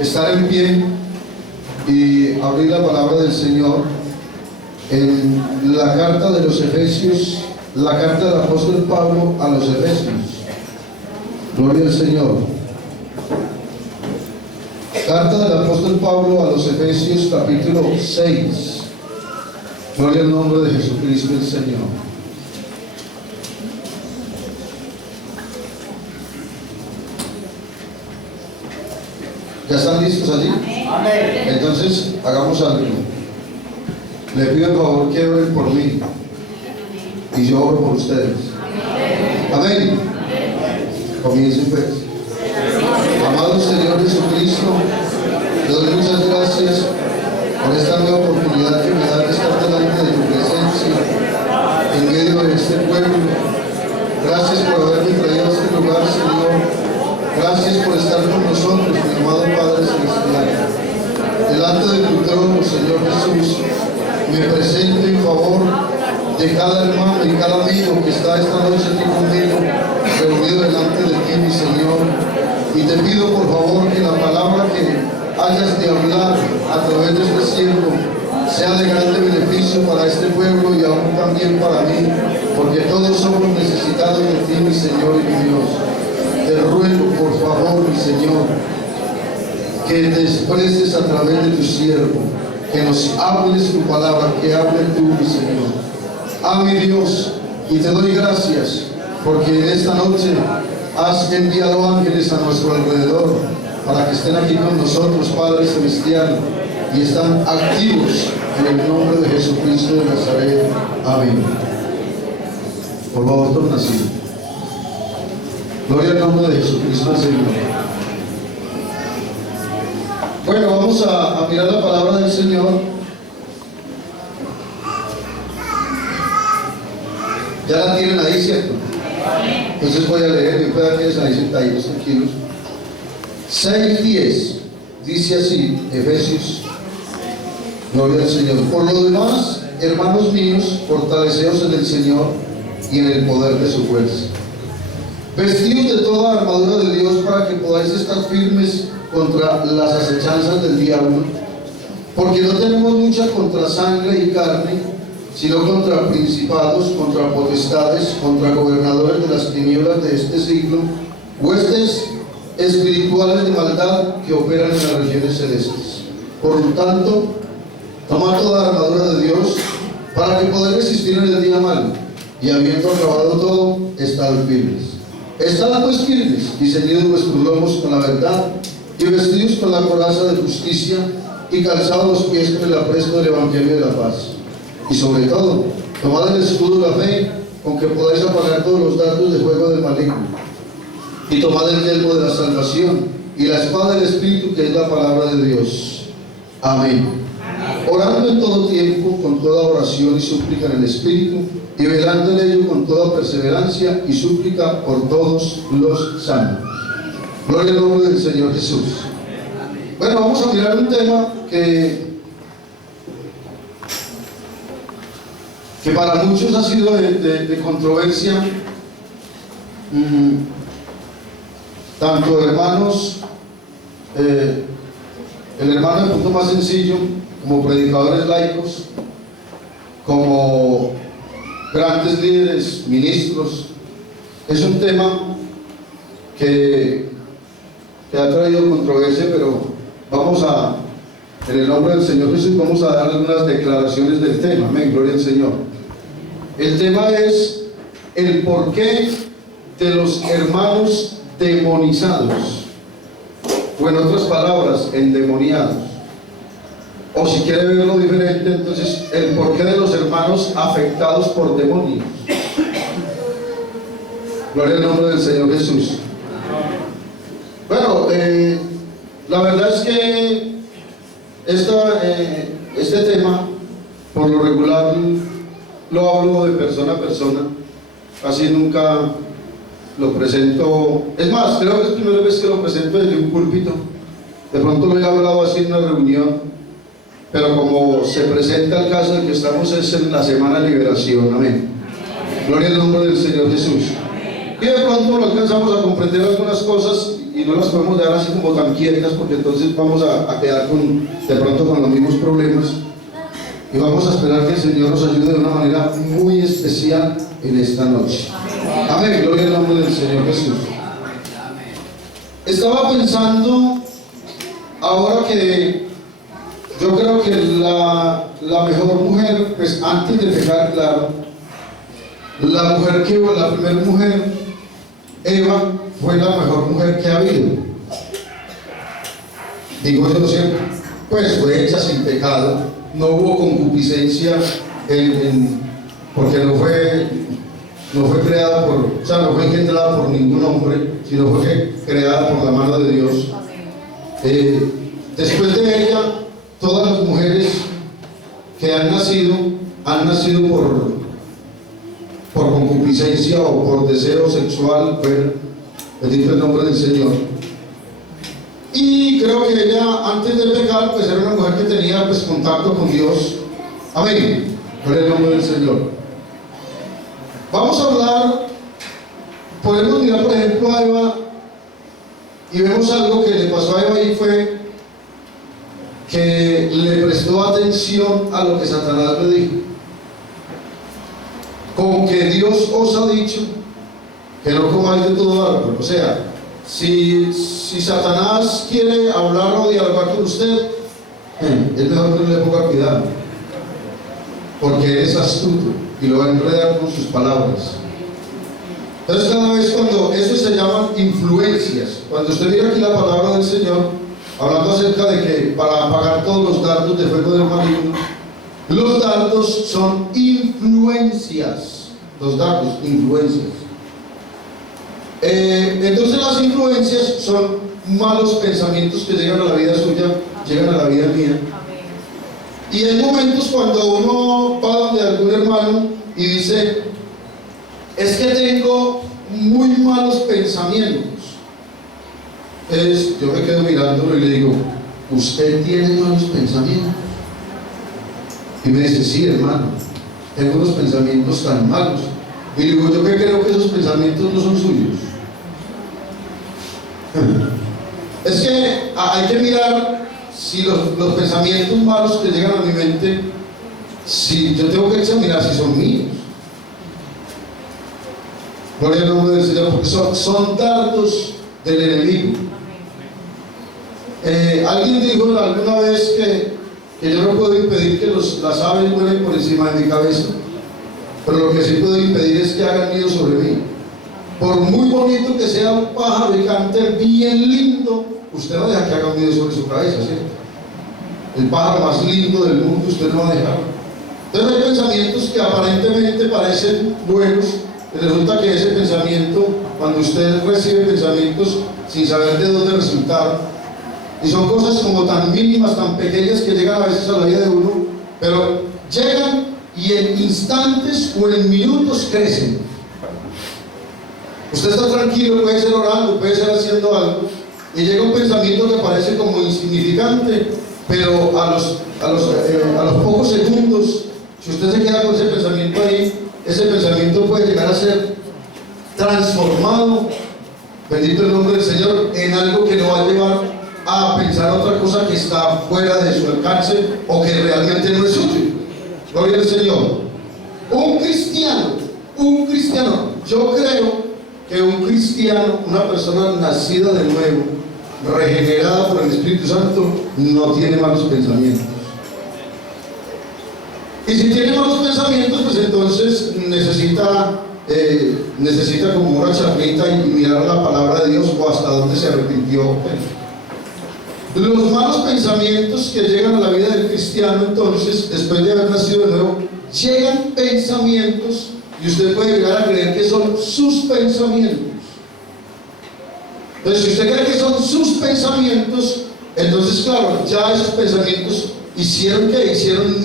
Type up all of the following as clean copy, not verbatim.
estar en pie y abrir la palabra del Señor en la carta de los Efesios, la carta del apóstol Pablo a los Efesios. Gloria al Señor. Carta del apóstol Pablo a los Efesios, capítulo 6. Gloria al nombre de Jesucristo el Señor. ¿Ya están listos allí? Amén. Entonces, hagamos algo. Le pido el favor que oren por mí y yo oro por ustedes. Amén. Comiencen pues. Amado Señor Jesucristo, te doy muchas gracias por esta nueva oportunidad que me da de estar delante de tu presencia en medio de este pueblo. Gracias por haberme traído a este lugar, Señor. Gracias por estar con nosotros, mi amado Padre Celestial. Delante de tu trono, Señor Jesús, me presento en favor de cada hermano y cada amigo que está esta noche aquí conmigo, reunido delante de ti, mi Señor. Y te pido por favor que la palabra que hayas de hablar a través de este siervo sea de grande beneficio para este pueblo y aún también para mí, porque todos somos necesitados de ti, mi Señor y mi Dios. Te ruego por favor, mi Señor, que te expreses a través de tu siervo, que nos hables tu palabra, que hable tú, mi Señor. Mi Dios, y te doy gracias porque en esta noche has enviado ángeles a nuestro alrededor para que estén aquí con nosotros, Padre Celestial, y están activos en el nombre de Jesucristo de Nazaret. Amén. Por favor, torna así. Gloria al nombre de Jesucristo, Señor. Bueno, vamos a mirar la palabra del Señor. Ya la tienen ahí, ¿cierto? Entonces voy a leer, y pueda que ahí sentaditos, tranquilos. 6:10 dice así, Efesios. Gloria al Señor. Por lo demás, hermanos míos, fortaleceos en el Señor y en el poder de su fuerza. Vestidos de toda armadura de Dios para que podáis estar firmes contra las acechanzas del diablo, porque no tenemos lucha contra sangre y carne, sino contra principados, contra potestades, contra gobernadores de las tinieblas de este siglo, huestes espirituales de maldad que operan en las regiones celestes. Por lo tanto, tomad toda armadura de Dios para que podáis resistir en el día malo, y habiendo acabado todo, estad firmes. Estad pues firmes y ceñidos vuestros lomos con la verdad, y vestidos con la coraza de justicia, y calzados los pies con el apresto del evangelio de la paz. Y sobre todo, tomad el escudo de la fe, con que podáis apagar todos los dardos de fuego del maligno. Y tomad el yelmo de la salvación, y la espada del Espíritu, que es la palabra de Dios. Amén. Orando en todo tiempo, con toda oración y súplica en el Espíritu, y velando en ello con toda perseverancia y súplica por todos los santos. Gloria al nombre del Señor Jesús. Bueno, vamos a mirar un tema que para muchos ha sido de controversia, tanto hermanos, el hermano de punto más sencillo, como predicadores laicos, como grandes líderes, ministros. Es un tema que ha traído controversia, pero vamos a, en el nombre del Señor Jesús, vamos a dar algunas declaraciones del tema. Amén, gloria al Señor. El tema es el porqué de los hermanos demonizados, o en otras palabras, endemoniados. O si quiere verlo diferente, entonces el porqué de los hermanos afectados por demonios. Gloria al nombre del Señor Jesús. Bueno, la verdad es que este tema, por lo regular, lo hablo de persona a persona. Casi nunca lo presento. Es más, creo que es la primera vez que lo presento desde un púlpito. De pronto lo he hablado así en una reunión, pero como se presenta el caso de que estamos en la semana de liberación. Amén. Gloria al nombre del Señor Jesús. Y de pronto no alcanzamos a comprender algunas cosas y no las podemos dejar así como tan quietas, porque entonces vamos a quedar de pronto con los mismos problemas. Y vamos a esperar que el Señor nos ayude de una manera muy especial en esta noche. Amén, gloria al nombre del Señor Jesús. Estaba pensando, ahora que yo creo que la mejor mujer, pues antes de pecar, claro, la primera mujer, Eva, fue la mejor mujer que ha habido. Digo yo siempre, pues fue hecha sin pecado, no hubo concupiscencia porque no fue creada no fue engendrada por ningún hombre, sino fue creada por la mano de Dios. Después de ella, todas las mujeres que han nacido por concupiscencia o por deseo sexual, bendito el nombre del Señor. Y creo que ella, antes de pecar, pues era una mujer que tenía pues contacto con Dios. Amén, por el nombre del Señor. Vamos a hablar, podemos mirar por ejemplo a Eva y vemos algo que le pasó a Eva, y fue que le prestó atención a lo que Satanás le dijo. Con que Dios os ha dicho que no comáis de todo árbol. O sea, si Satanás quiere hablar o dialogar con usted, es mejor que no le ponga cuidado, porque es astuto y lo va a enredar con sus palabras. Entonces, cada vez cuando eso se llaman influencias, cuando usted mira aquí la palabra del Señor, hablando acerca de que para apagar todos los dardos de fuego del maligno, los dardos son influencias. Los dardos, influencias. Entonces las influencias son malos pensamientos que llegan a la vida suya, llegan a la vida mía. Y hay momentos cuando uno va donde algún hermano y dice, es que tengo muy malos pensamientos. Yo me quedo mirándolo y le digo, ¿usted tiene malos pensamientos? Y me dice, sí, hermano, tengo unos pensamientos tan malos. Y digo, yo que creo que esos pensamientos no son suyos. Es que hay que mirar si los pensamientos malos que llegan a mi mente, si yo tengo que examinar si son míos. Gloria al nombre del Señor, porque son dardos del enemigo. Alguien dijo alguna vez que yo no puedo impedir que las aves vuelen por encima de mi cabeza, pero lo que sí puedo impedir es que hagan nido sobre mí. Por muy bonito que sea un pájaro y cante bien lindo, usted no deja que haga un nido sobre su cabeza, ¿cierto? El pájaro más lindo del mundo usted no va a dejar. Entonces hay pensamientos que aparentemente parecen buenos, y resulta que ese pensamiento, cuando usted recibe pensamientos sin saber de dónde resultaron, y son cosas como tan mínimas, tan pequeñas, que llegan a veces a la vida de uno, pero llegan y en instantes o en minutos crecen. Usted está tranquilo, puede ser orando, puede ser haciendo algo, y llega un pensamiento que parece como insignificante, pero a los pocos segundos, si usted se queda con ese pensamiento ahí, ese pensamiento puede llegar a ser transformado, bendito el nombre del Señor, en algo que lo va a llevar a pensar otra cosa que está fuera de su alcance o que realmente no es suyo. Gloria al Señor. Un cristiano, yo creo que un cristiano, una persona nacida de nuevo, regenerada por el Espíritu Santo, no tiene malos pensamientos. Y si tiene malos pensamientos, pues entonces necesita como una charlita y mirar la palabra de Dios o hasta dónde se arrepintió. Los malos pensamientos que llegan a la vida del cristiano, entonces, después de haber nacido de nuevo, llegan pensamientos y usted puede llegar a creer que son sus pensamientos. Entonces, si usted cree que son sus pensamientos, entonces, claro, ya esos pensamientos hicieron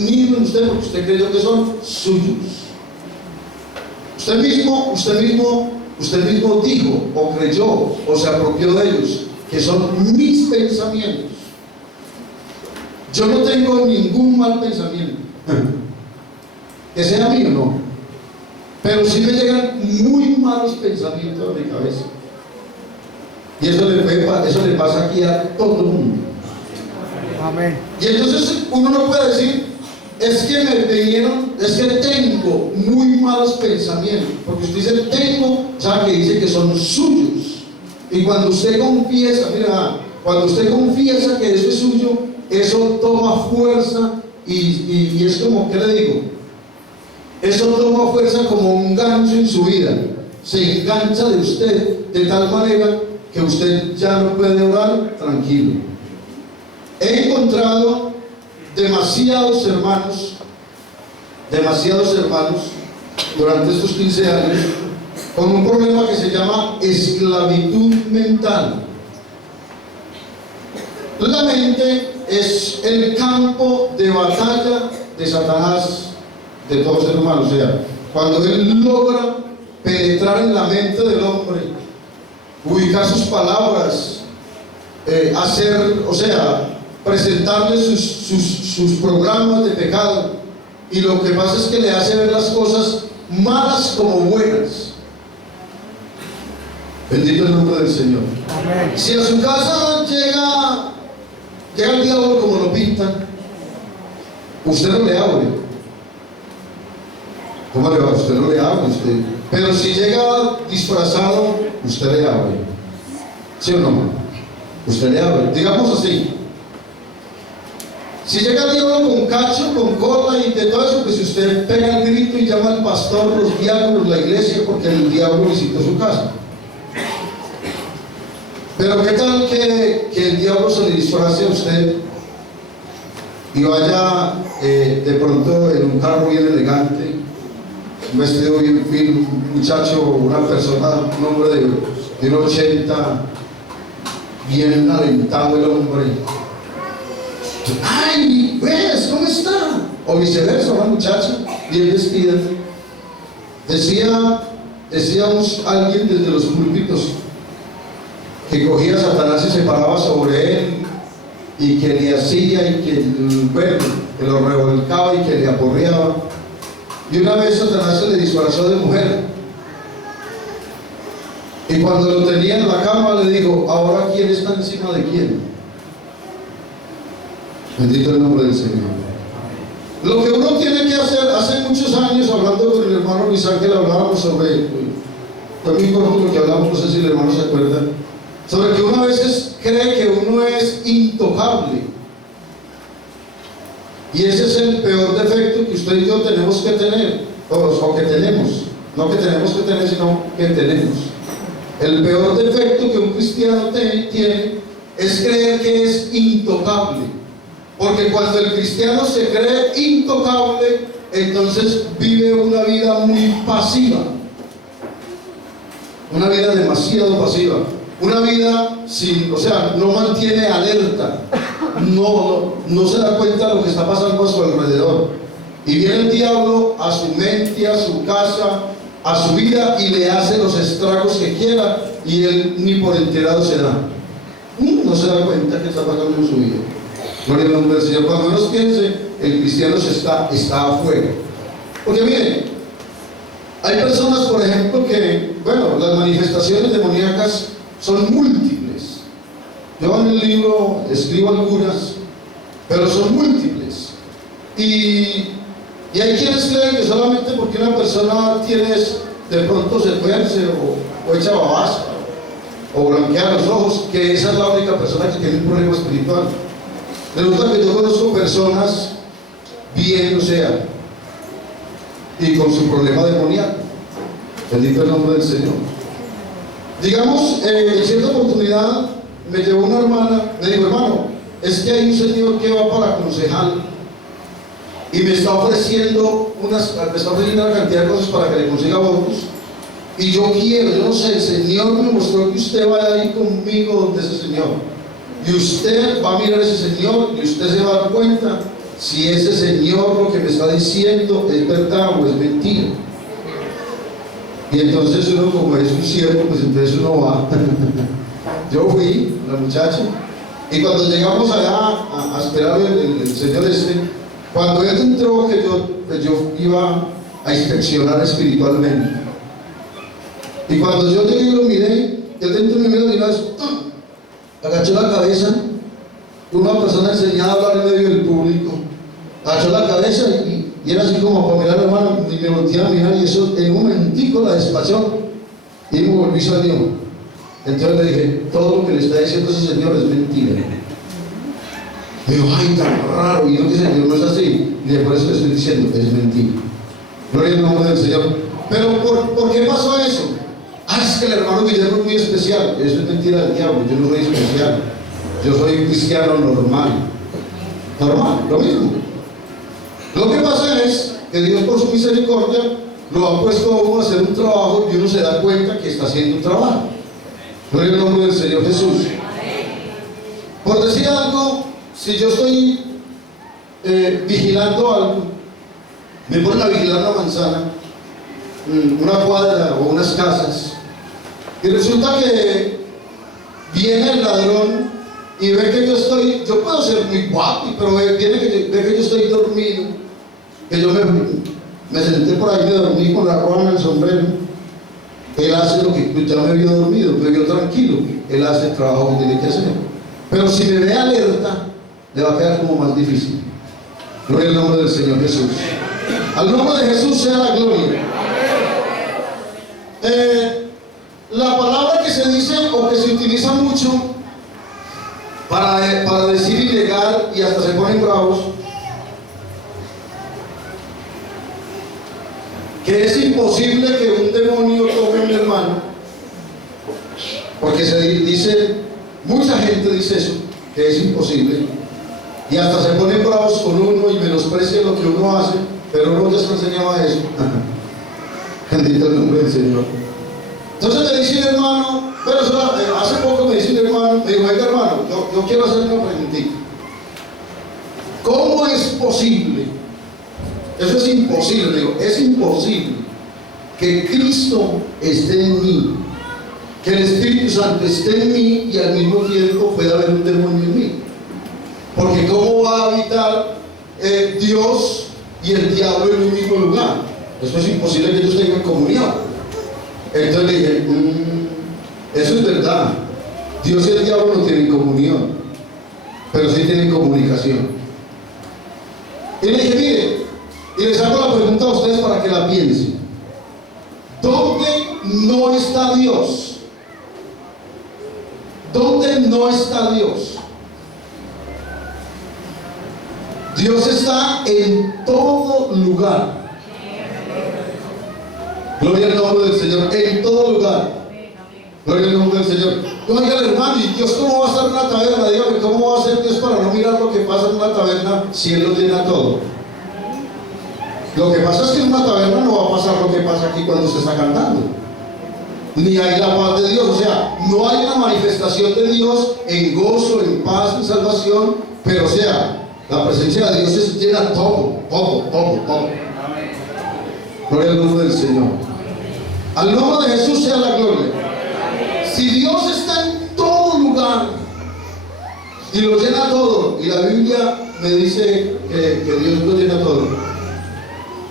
nido en usted porque usted creyó que son suyos. Usted mismo dijo o creyó o se apropió de ellos, que son mis pensamientos. Yo no tengo ningún mal pensamiento, que sea mío, no, pero sí me llegan muy malos pensamientos a mi cabeza. Y eso le pasa aquí a todo el mundo. Amén. Y entonces uno no puede decir, es que me vinieron, es que tengo muy malos pensamientos. Porque usted dice tengo, sabe que dice que son suyos. Y cuando usted confiesa, mira, cuando usted confiesa que eso es suyo, eso toma fuerza y es como, ¿qué le digo? Eso toma fuerza como un gancho en su vida. Se engancha de usted de tal manera que usted ya no puede orar tranquilo. He encontrado demasiados hermanos durante estos 15 años con un problema que se llama esclavitud mental. La mente es el campo de batalla de Satanás, de todo ser humano. O sea, cuando él logra penetrar en la mente del hombre, ubicar sus palabras, presentarle sus programas de pecado, y lo que pasa es que le hace ver las cosas malas como buenas. Bendito el nombre del Señor. Amén. Si a su casa llega el diablo como lo pintan, usted no le abre. ¿Cómo le va? Usted no le abre. Pero si llega disfrazado, usted le abre. ¿Sí o no? Usted le abre. Digamos así. Si llega el diablo con cacho, con cola y de todo eso, pues si usted pega el grito y llama al pastor, los diáconos, la iglesia, porque el diablo visitó su casa. Pero ¿qué tal que el diablo se le disfrace a usted y vaya de pronto en un carro bien elegante, un vestido bien fino, un muchacho, una persona, un hombre de 1,80, bien alentado el hombre? ¡Ay, ves! ¿Cómo está? O viceversa, una muchacha bien vestida. Decíamos alguien desde los púlpitos que cogía a Satanás y se paraba sobre él y que le hacía y que lo revolcaba y que le aporreaba. Y una vez Satanás se le disfrazó de mujer, y cuando lo tenía en la cama le dijo: ahora ¿quién está encima de quién? Bendito el nombre del Señor. Lo que uno tiene que hacer, hace muchos años, hablando con el hermano Luis Ángel, hablábamos sobre, fue muy corto lo que hablamos, no sé si el hermano se acuerda, sobre que uno a veces cree que uno es intocable. Y ese es el peor defecto que usted y yo tenemos que tener, o que tenemos, no que tenemos que tener, sino que tenemos. El peor defecto que un cristiano tiene es creer que es intocable. Porque cuando el cristiano se cree intocable, entonces vive una vida muy pasiva, una vida demasiado pasiva, una vida no mantiene alerta, no se da cuenta de lo que está pasando a su alrededor. Y viene el diablo a su mente, a su casa, a su vida, y le hace los estragos que quiera, y él ni por enterado se da. No se da cuenta que está pasando en su vida. Gloria al nombre del Señor. Cuando menos piense, el cristiano está afuera. Porque miren, hay personas, por ejemplo, que, las manifestaciones demoníacas son múltiples. Yo en el libro escribo algunas, pero son múltiples. Y hay quienes creen que solamente porque una persona tiene, de pronto se tuerce o echa babasca o blanquea los ojos, que esa es la única persona que tiene un problema espiritual. Resulta que yo conozco personas bien, y con su problema demoníaco. Bendito el nombre del Señor. Digamos, en cierta oportunidad me llevó una hermana, me dijo: hermano, es que hay un señor que va para concejal y me está ofreciendo una cantidad de cosas para que le consiga votos, y yo no sé, el Señor me mostró que usted vaya a ir conmigo donde ese señor. Y usted va a mirar a ese señor y usted se va a dar cuenta si ese señor lo que me está diciendo es verdad o es mentira. Y entonces uno, como es un siervo, pues entonces uno va. Yo fui, la muchacha, y cuando llegamos allá a esperar el señor cuando él entró, que yo iba a inspeccionar espiritualmente. Y cuando yo llegué y lo miré, que dentro de mi vida, y una vez agachó la cabeza. Una persona enseñada a hablar en medio del público, agachó la cabeza y era así como para mirar al hermano, y me volteé a mirar, y eso en un momentico la despachó y me volví y salió. Entonces le dije, todo lo que le está diciendo ese señor es mentira. Me dijo, ay, tan raro, y yo que señor no es así. Y por eso le estoy diciendo, es mentira. Gloria al nombre del Señor. Pero ¿por qué pasó eso? Ah, es que el hermano Guillermo es muy especial. Eso es mentira del diablo, yo no soy especial. Yo soy un cristiano normal. Normal, lo mismo. Lo que pasa es que Dios por su misericordia lo ha puesto a uno a hacer un trabajo y uno se da cuenta que está haciendo un trabajo. Gloria al nombre del Señor Jesús. Por decir algo, si yo estoy vigilando algo, me ponen a vigilar una manzana, una cuadra o unas casas, y resulta que viene el ladrón y ve que yo puedo ser muy guapo, pero ve que yo estoy dormido, que yo me senté por ahí, me dormí con la ropa en el sombrero. Él hace lo que ya me vio dormido, me vio tranquilo, él hace el trabajo que tiene que hacer. Pero si me ve alerta, le va a quedar como más difícil. Gloria al nombre del Señor Jesús. Al nombre de Jesús sea la gloria. La palabra que se dice o que se utiliza mucho para decir ilegal, y hasta se ponen bravos, que es imposible que un demonio tome a un hermano, porque se dice, mucha gente dice eso, que es imposible, y hasta se ponen bravos con uno y menosprecian lo que uno hace, pero uno ya se enseñaba eso. Bendito el nombre del Señor. Entonces me dice un hermano, pero hace poco me dice un hermano, me dijo, oiga hermano, yo quiero hacer una preguntita. ¿Cómo es posible? Eso es imposible, digo, es imposible que Cristo esté en mí, que el Espíritu Santo esté en mí y al mismo tiempo pueda haber un demonio en mí. Porque ¿cómo va a habitar Dios y el diablo en un mismo lugar? Eso es imposible que ellos tengan comunión. Entonces le dije, eso es verdad. Dios y el diablo no tienen comunión, pero sí tienen comunicación. Y le dije, mire, y les hago la pregunta a ustedes para que la piensen. ¿Dónde no está Dios? ¿Dónde no está Dios? Dios está en todo lugar. Gloria al nombre del Señor, en todo lugar. Gloria al nombre del Señor. Oiga, hermano, ¿y Dios cómo va a estar en una taberna? Dígame, ¿cómo va a ser Dios para no mirar lo que pasa en una taberna si Él lo llena todo? Lo que pasa es que en una taberna no va a pasar lo que pasa aquí cuando se está cantando. Ni hay la paz de Dios, o sea, no hay una manifestación de Dios en gozo, en paz, en salvación, pero o sea, la presencia de Dios es llena todo. Gloria al nombre del Señor. Al nombre de Jesús sea la gloria. Si Dios está en todo lugar y lo llena todo, y la Biblia me dice que Dios lo llena todo.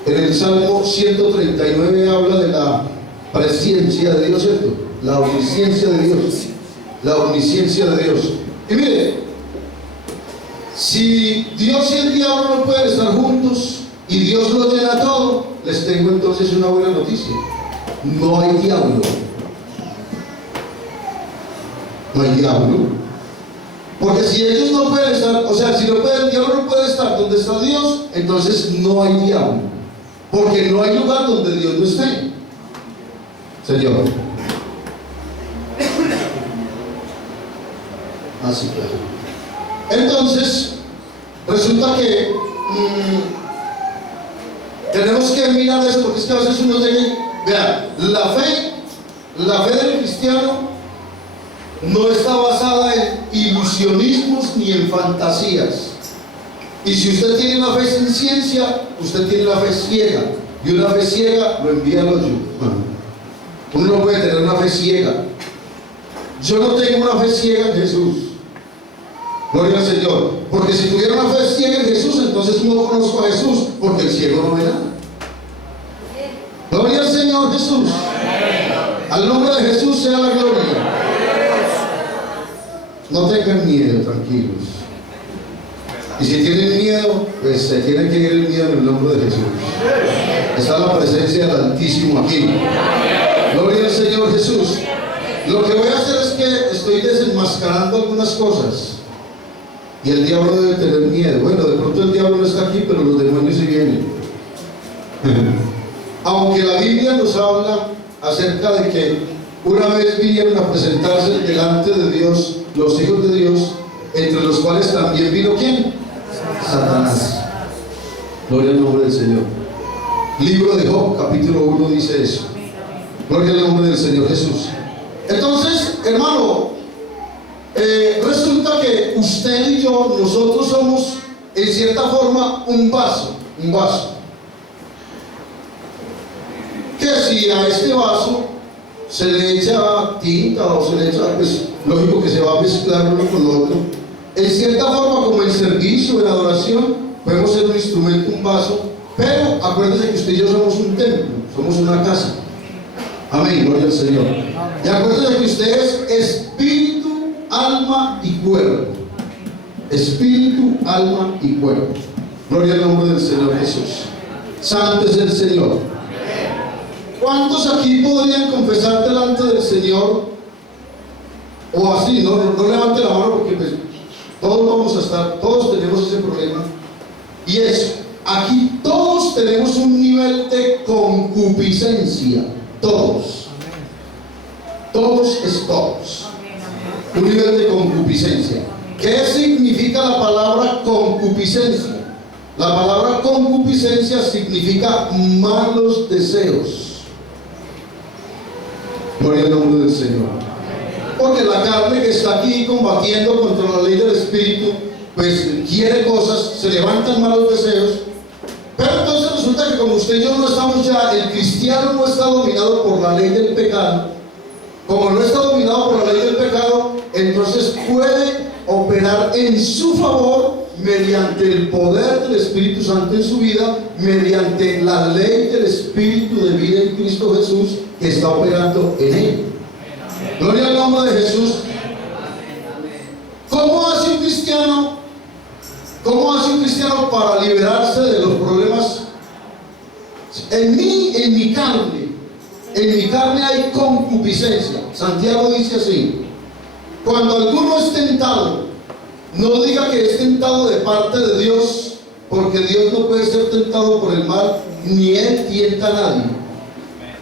En el Salmo 139 habla de la presencia de Dios, ¿cierto? La omnisciencia de Dios. La omnisciencia de Dios. Y mire, si Dios y el diablo no pueden estar juntos y Dios lo llena todo, les tengo entonces una buena noticia. No hay diablo. No hay diablo. Porque si ellos no pueden estar, o sea, si el diablo no puede estar donde está Dios, entonces no hay diablo. Porque no hay lugar donde Dios no esté. Señor. Así claro. Entonces, resulta que tenemos que mirar eso, porque es que a veces uno llega y, vea, la fe del cristiano no está basada en ilusionismos ni en fantasías. Y si usted tiene una fe sin ciencia, usted tiene una fe ciega. Y una fe ciega lo envía al hoyo. Uno no puede tener una fe ciega. Yo no tengo una fe ciega en Jesús. Gloria al Señor. Porque si tuviera una fe ciega en Jesús, entonces no conozco a Jesús, porque el ciego no ve nada. Gloria al Señor Jesús. Al nombre de Jesús sea la gloria. no tengan miedo, tranquilos. Y si tienen miedo, pues se tiene que ir el miedo en el nombre de Jesús. Está la presencia del Altísimo aquí. Gloria al Señor Jesús. Lo que voy a hacer es que estoy desenmascarando algunas cosas. Y el diablo debe tener miedo. Bueno, de pronto el diablo no está aquí, pero los demonios sí vienen. Aunque la Biblia nos habla acerca de que una vez vinieron a presentarse delante de Dios los hijos de Dios, entre los cuales también vino ¿quién? Satanás. Gloria al nombre del Señor. Libro de Job, capítulo 1 dice eso. Gloria al nombre del Señor Jesús. Entonces, hermano, resulta que usted y yo, nosotros somos en cierta forma un vaso. Que si a este vaso se le echa tinta o se le echa, pues lógico que se va a mezclar uno con lo otro. En cierta forma, como en servicio, en adoración, podemos ser un instrumento, un vaso, pero acuérdense que usted y yo somos un templo, somos una casa. Amén, gloria al Señor. Y acuérdense que usted es espíritu, alma y cuerpo. Espíritu, alma y cuerpo. Gloria al nombre del Señor Jesús. Santo es el Señor. ¿Cuántos aquí podrían confesar delante del Señor? O así, no levante la mano porque pues, todos vamos a estar, todos tenemos ese problema. Y es, aquí todos tenemos un nivel de concupiscencia. Todos. Todos es todos. Un nivel de concupiscencia. ¿Qué significa la palabra concupiscencia? La palabra concupiscencia significa malos deseos. Gloria al nombre del Señor. Porque la carne que está aquí combatiendo contra la ley del Espíritu, pues quiere cosas, se levantan malos deseos. Pero entonces resulta que como usted y yo no estamos ya, el cristiano no está dominado por la ley del pecado. Como no está dominado por la ley del pecado, entonces puede operar en su favor mediante el poder del Espíritu Santo en su vida, mediante la ley del Espíritu de vida en Cristo Jesús que está operando en él. Gloria al nombre de Jesús. ¿Cómo hace un cristiano? ¿Cómo hace un cristiano para liberarse de los problemas? En mi carne hay concupiscencia. Santiago dice así: cuando alguno es tentado, no diga que es tentado de parte de Dios, porque Dios no puede ser tentado por el mal, ni Él tienta a nadie,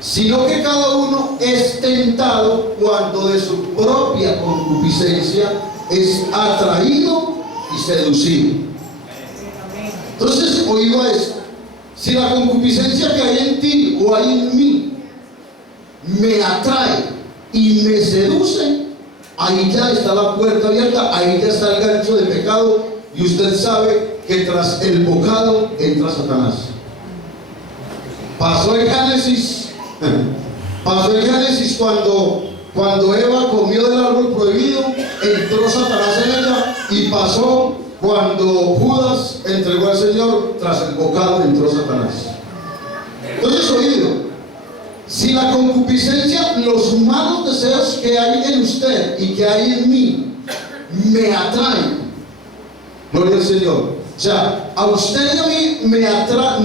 sino que cada uno es tentado cuando de su propia concupiscencia es atraído y seducido. Entonces, oído a esto: si la concupiscencia que hay en ti o hay en mí me atrae y me seduce, ahí ya está la puerta abierta, ahí ya está el gancho de pecado, y usted sabe que tras el bocado entra Satanás. Pasó el Génesis cuando Eva comió del árbol prohibido, entró Satanás en ella, y pasó cuando Judas entregó al Señor, tras el bocado entró Satanás. Entonces, oído, si la concupiscencia, los malos deseos que hay en usted y que hay en mí, me atraen, gloria al Señor. O sea, a usted y a mí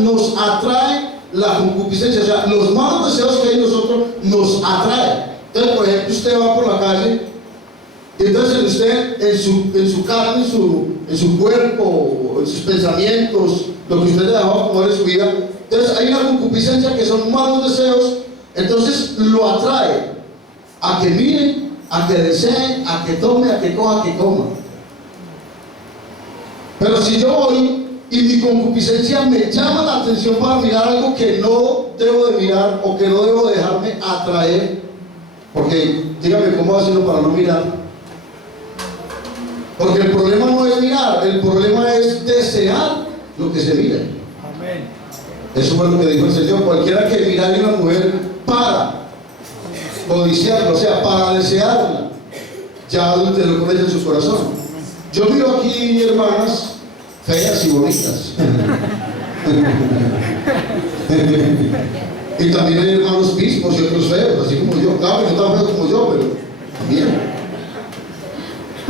nos atrae la concupiscencia. O sea, los malos deseos que hay en nosotros nos atraen. Entonces, por ejemplo, usted va por la calle, y entonces usted en su carne, en su cuerpo, en sus pensamientos, lo que usted le dejó acomodar en su vida, entonces hay una concupiscencia que son malos deseos. Entonces lo atrae a que miren, a que deseen, a que tome, a que coja, a que coma. Pero si yo voy y mi concupiscencia me llama la atención para mirar algo que no debo de mirar, o que no debo dejarme atraer, porque dígame cómo hacerlo para no mirar. Porque el problema no es mirar, el problema es desear lo que se mira. Amén. Eso fue lo que dijo el Señor: cualquiera que mira a una mujer para codiciarla, o sea, para desearla, ya adulteró con ella en su corazón. Yo miro aquí hermanas feas y bonitas. Y también hay hermanos bispos y otros feos, así como yo. Claro, no tan feos como yo, pero bien.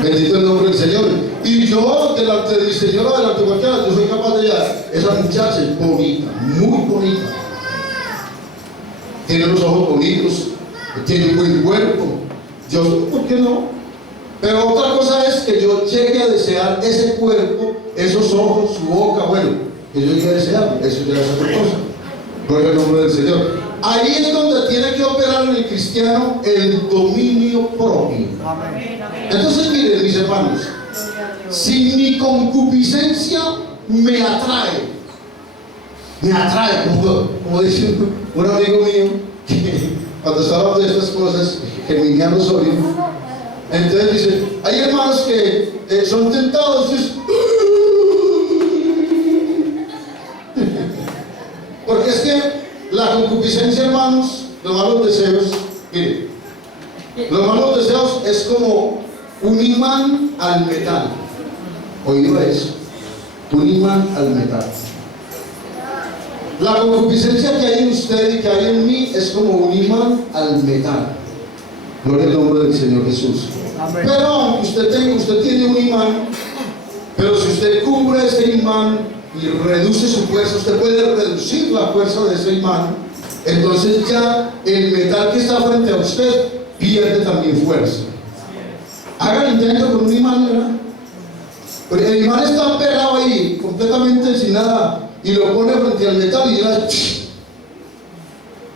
Bendito el nombre del Señor. Y yo, delante de mi Señor, delante de cualquiera, yo soy capaz de llegar. Esa muchacha es bonita, muy bonita. Tiene los ojos bonitos, tiene un buen cuerpo. Yo, ¿por qué no? Pero otra cosa es que yo llegue a desear ese cuerpo, esos ojos, su boca, bueno, que yo llegue a desear, eso ya es otra cosa. Gloria al nombre del Señor. Ahí es donde tiene que operar en el cristiano el dominio propio. Entonces, miren, mis hermanos, si mi concupiscencia me atrae, como dice un amigo mío, que cuando está hablando de estas cosas, Emiliano Osorio, entonces dice, hay hermanos que son tentados, porque es que la concupiscencia, hermanos, los malos deseos, miren, los malos deseos es como un imán al metal. Oído eso, un imán al metal. La concupiscencia que hay en usted y que hay en mí es como un imán al metal. Gloria al nombre del Señor Jesús. Amén. Pero aunque usted tiene un imán, pero si usted cubre ese imán y reduce su fuerza, usted puede reducir la fuerza de ese imán, entonces ya el metal que está frente a usted pierde también fuerza. Haga el intento con un imán, ¿verdad? Pero el imán está pegado ahí, completamente sin nada, y lo pone frente al metal y ya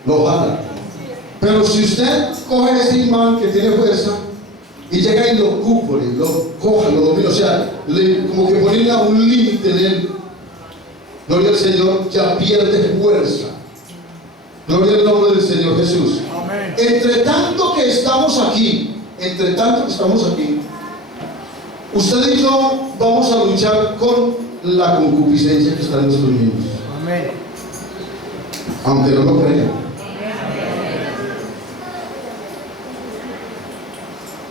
lo jala. Pero si usted coge ese imán que tiene fuerza y llega y lo cubre, lo coja, lo domina, o sea, como que ponerle un límite en él, gloria al Señor, ya pierde fuerza. Gloria al nombre del Señor Jesús. Amén. Entre tanto que estamos aquí, usted y yo vamos a luchar con la concupiscencia que está en nuestros niños. Amén. Aunque no lo crean.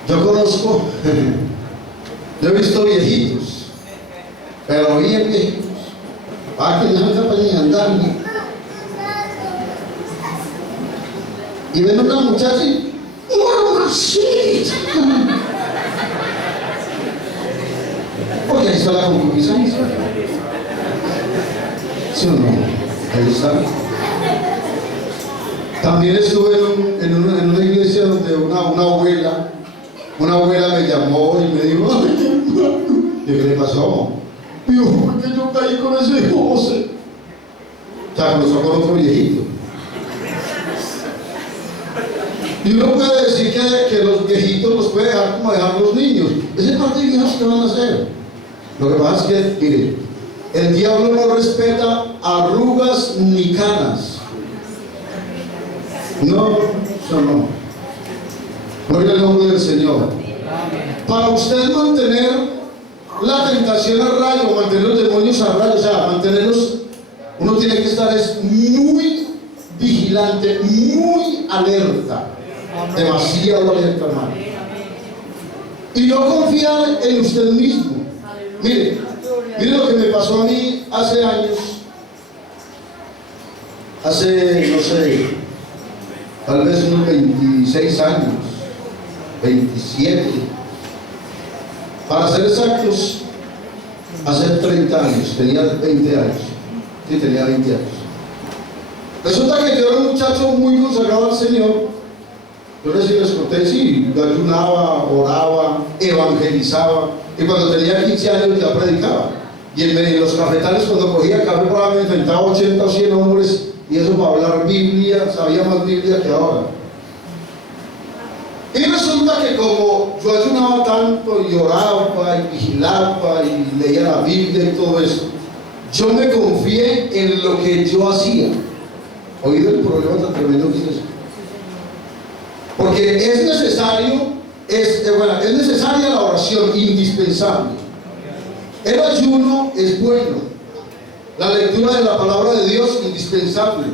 Yo conozco, yo he visto viejitos, pero bien viejitos, que no me capaz de andar. Y ven una muchacha y ¡mamacita! Porque ahí está la concupiscencia. ¿Sí o no? Ahí está. También estuve en una iglesia donde una abuela me llamó y me dijo, ay, ¿qué le pasó? Dijo, ¿por qué yo caí con ese José? O sea, cruzó con otro viejito. Y uno puede decir que los viejitos los puede dejar como dejar los niños. Ese par de viejos que van a hacer. Lo que pasa es que, mire, el diablo no respeta arrugas ni canas. No, eso no. Gloria al nombre del Señor. Para usted mantener la tentación a raya, mantener los demonios a raya, o sea, mantenerlos, uno tiene que estar muy vigilante, muy alerta. Demasiado alerta, hermano. Y no confiar en usted mismo. Mire lo que me pasó a mí hace años, no sé, tal vez unos 26 años, 27, para ser exactos, hace 30 años, tenía 20 años, sí, tenía 20 años. Resulta que yo era un muchacho muy consagrado al Señor. Yo les conté, sí, yo ayunaba, oraba, evangelizaba, y cuando tenía 15 años ya predicaba. Y en los cafetales, cuando cogía café, probablemente enfrentaba 80 o 100 hombres, y eso para hablar Biblia, sabía más Biblia que ahora. Y resulta que como yo ayunaba tanto, y oraba, y vigilaba, y leía la Biblia y todo eso, yo me confié en lo que yo hacía. ¿Oído el problema tan tremendo que es eso? Porque es necesaria la oración, indispensable. El ayuno es bueno. La lectura de la palabra de Dios, indispensable.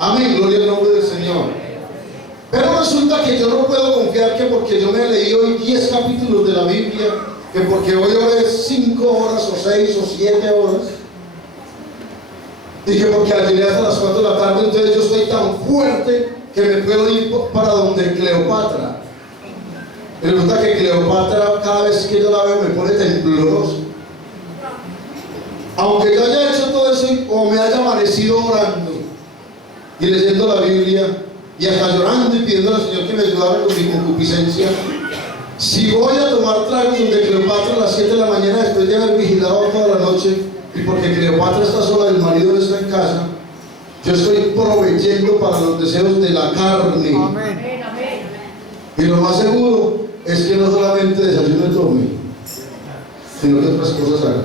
Amén, gloria al nombre del Señor. Pero resulta que yo no puedo confiar que porque yo me he leído hoy 10 capítulos de la Biblia, que porque hoy oré 5 horas, o 6 o 7 horas, y que porque ayuné hasta las 4 de la tarde, entonces yo estoy tan fuerte que me puedo ir para donde Cleopatra. Me resulta que Cleopatra, cada vez que yo la veo, me pone tembloroso. Aunque yo haya hecho todo eso o me haya amanecido orando y leyendo la Biblia y hasta llorando y pidiendo al Señor que me ayudara con mi concupiscencia, si voy a tomar tragos donde Cleopatra a las 7 de la mañana, después de haber vigilado toda la noche, y porque Cleopatra está sola, el marido no está en casa, yo estoy proveyendo para los deseos de la carne. Amén. Y lo más seguro es que no solamente desayuno y tome, sino que otras cosas haga.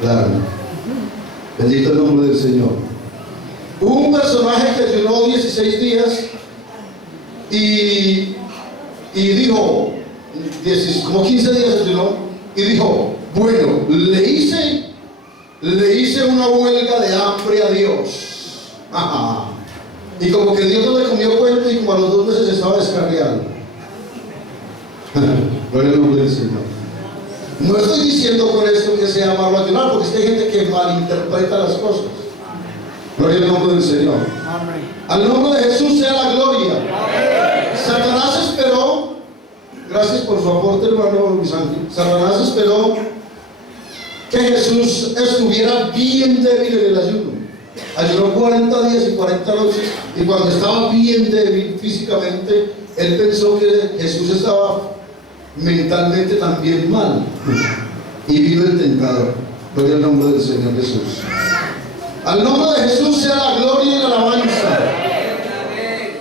Claro. Bendito el nombre del Señor. Hubo un personaje que ayunó 16 días y dijo, como 15 días ayunó, y dijo, bueno, le hice una huelga de hambre a Dios. Ajá. Y como que Dios no le comió cuenta y como a los 2 meses estaba descarriando. Gloria al nombre del Señor. No estoy diciendo con esto que sea malo ayunar, porque es que hay gente que malinterpreta las cosas. Gloria al nombre del Señor. Amén. Al nombre de Jesús sea la gloria. Amén. Satanás esperó, gracias por su aporte, hermano Luis Ángel. Satanás esperó que Jesús estuviera bien débil en el ayuno. Ayunó 40 días y 40 noches, y cuando estaba bien débil físicamente, él pensó que Jesús estaba mentalmente también mal. Y vino el tentador. Gloria al nombre del Señor Jesús. Al nombre de Jesús sea la gloria y la alabanza.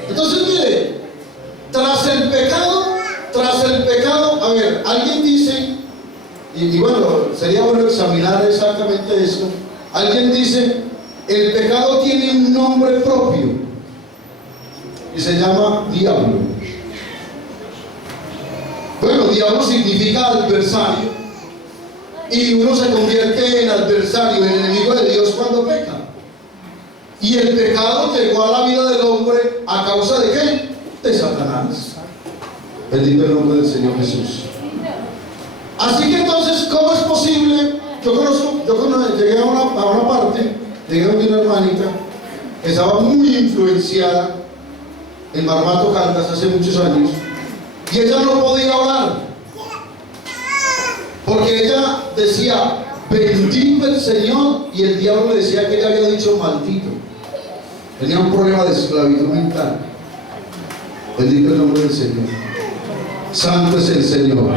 Entonces mire, tras el pecado, a ver, alguien dice, y bueno, sería bueno examinar exactamente esto. Alguien dice, el pecado tiene un nombre propio y se llama diablo. Bueno, diablo significa adversario, y uno se convierte en adversario, en enemigo de Dios cuando peca. Y el pecado llegó a la vida del hombre a causa de ¿qué? De Satanás. Bendito el nombre del Señor Jesús. Así que entonces, ¿cómo es posible? Llegué a una parte, llegué a una hermanita que estaba muy influenciada en Marmato Caldas hace muchos años, y ella no podía orar porque ella decía bendito el Señor, y el diablo le decía que ella había dicho maldito. Tenía un problema de esclavitud mental. Bendito el nombre del Señor. Santo es el Señor.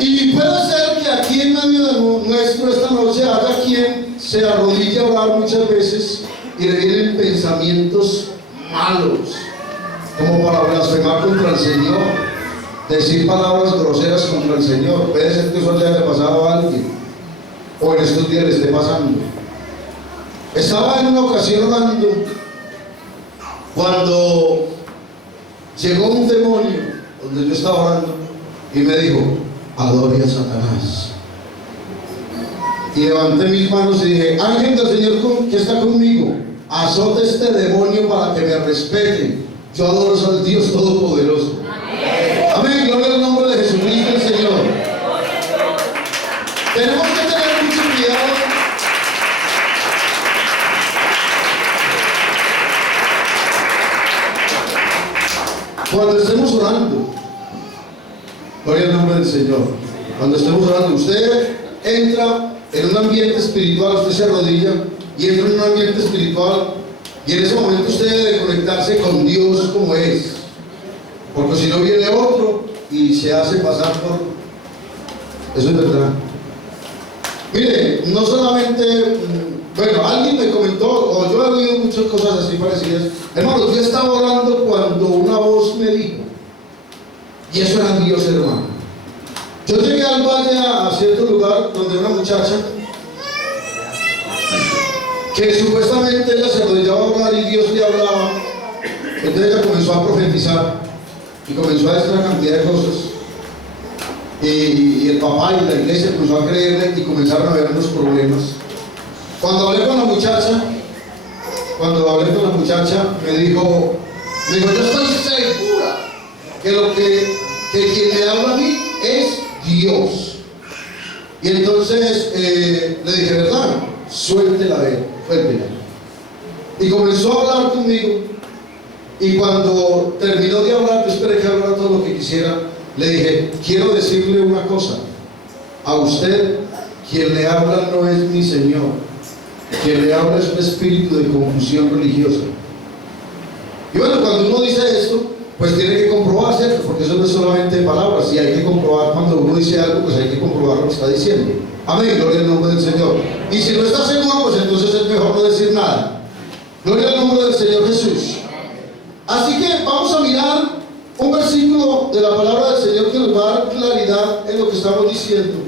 Y puede ser que aquí en medio de nuestro esta noche haya quien se arrodille a orar muchas veces y le vienen pensamientos malos, como para blasfemar contra el Señor, decir palabras groseras contra el Señor. Puede ser que eso le haya pasado a alguien, o en estos días le esté pasando. Estaba en una ocasión orando cuando llegó un demonio donde yo estaba orando y me dijo, adore a Satanás. Y levanté mis manos y dije, ángel del Señor que está conmigo, azote este demonio para que me respete. Yo adoro al Dios Todopoderoso. Amén. Gloria al nombre de Jesucristo el Señor. Tenemos que tener mucho cuidado. Cuando estemos orando, gloria al nombre del Señor. Cuando estemos orando, usted entra en un ambiente espiritual, usted se arrodilla y entra en un ambiente espiritual, y en ese momento usted debe conectarse con Dios como es, porque si no viene otro y se hace pasar por... Eso es verdad. Mire, no solamente, bueno, alguien me comentó, o yo he oído muchas cosas así parecidas. Hermano, yo estaba orando cuando una voz me dijo, y eso era Dios, hermano. Yo llegué al valle a cierto lugar donde una muchacha que supuestamente ella se arrodillaba a orar y Dios le hablaba. Entonces ella comenzó a profetizar y comenzó a decir una cantidad de cosas, y el papá y la iglesia comenzó a creerle y comenzaron a ver los problemas. Cuando hablé con la muchacha, me dijo, yo estoy segura que quien me habla a mí es Dios. Y entonces le dije, ¿verdad? Suéltela. Y comenzó a hablar conmigo. Y cuando terminó de hablar, yo esperé que hablara todo lo que quisiera. Le dije, quiero decirle una cosa. A usted, quien le habla no es mi Señor. Quien le habla es un espíritu de confusión religiosa. Y bueno, cuando uno dice esto, pues tiene que comprobar, ¿cierto? Porque eso no es solamente palabras. Y hay que comprobar cuando uno dice algo, pues hay que comprobar lo que está diciendo. Amén, gloria al nombre del Señor. Y si no está seguro, pues entonces es mejor no decir nada. Gloria al nombre del Señor Jesús. Así que vamos a mirar un versículo de la palabra del Señor que nos va a dar claridad en lo que estamos diciendo.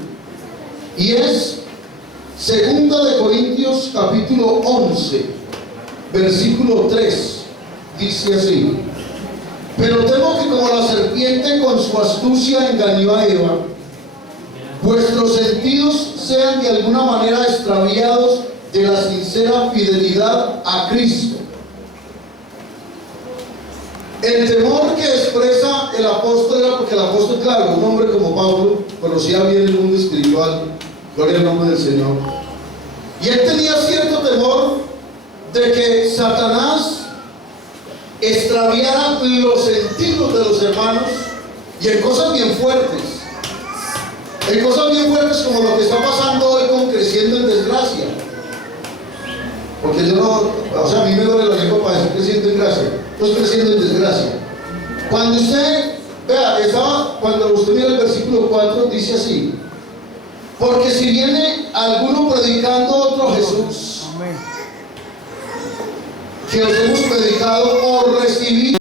Y es 2 de Corintios capítulo 11, versículo 3. Dice así: pero temo que como la serpiente con su astucia engañó a Eva, vuestros sentidos sean de alguna manera extraviados de la sincera fidelidad a Cristo. El temor que expresa el apóstol era porque el apóstol, claro, un hombre como Pablo, conocía bien el mundo espiritual, gloria al nombre del Señor, y él tenía cierto temor de que Satanás extraviara los sentidos de los hermanos, y en cosas bien fuertes, como lo que está pasando hoy con Creciendo en Desgracia. Porque yo no, o sea, a mí me duele la lengua para decir creciendo en gracia. Estoy creciendo en desgracia. Cuando usted, vea, cuando usted mira el versículo 4, dice así: porque si viene alguno predicando otro Jesús, que os hemos predicado o recibido